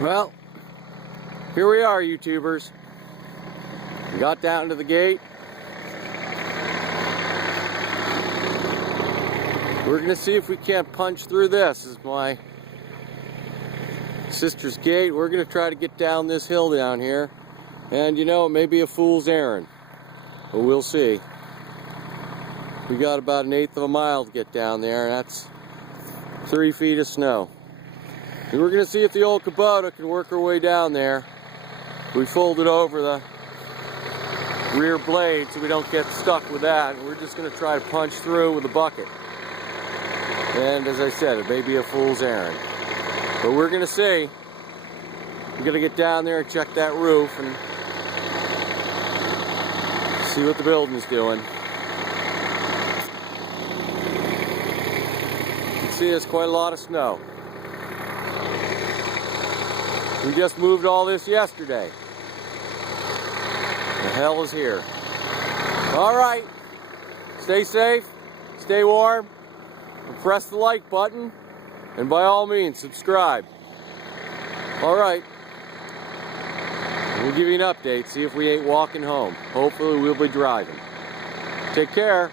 Well, here we are, YouTubers. We got down to the gate. We're gonna see if we can't punch through this. This is my sister's gate. We're gonna try to get down this hill down here. And you know, it may be a fool's errand, but we'll see. We got about 1/8 of a mile to get down there, and that's 3 feet of snow. And we're gonna see if the old Kubota can work her way down there. We folded over the rear blade so we don't get stuck with that. And we're just gonna try to punch through with a bucket. And as I said, it may be a fool's errand, but we're gonna see. We're gonna get down there and check that roof and see what the building's doing. You can see there's quite a lot of snow. We just moved all this yesterday. The hell is here. All right, stay safe, stay warm, and press the like button, and by all means, subscribe. All right, we'll give you an update, see if we ain't walking home. Hopefully we'll be driving. Take care.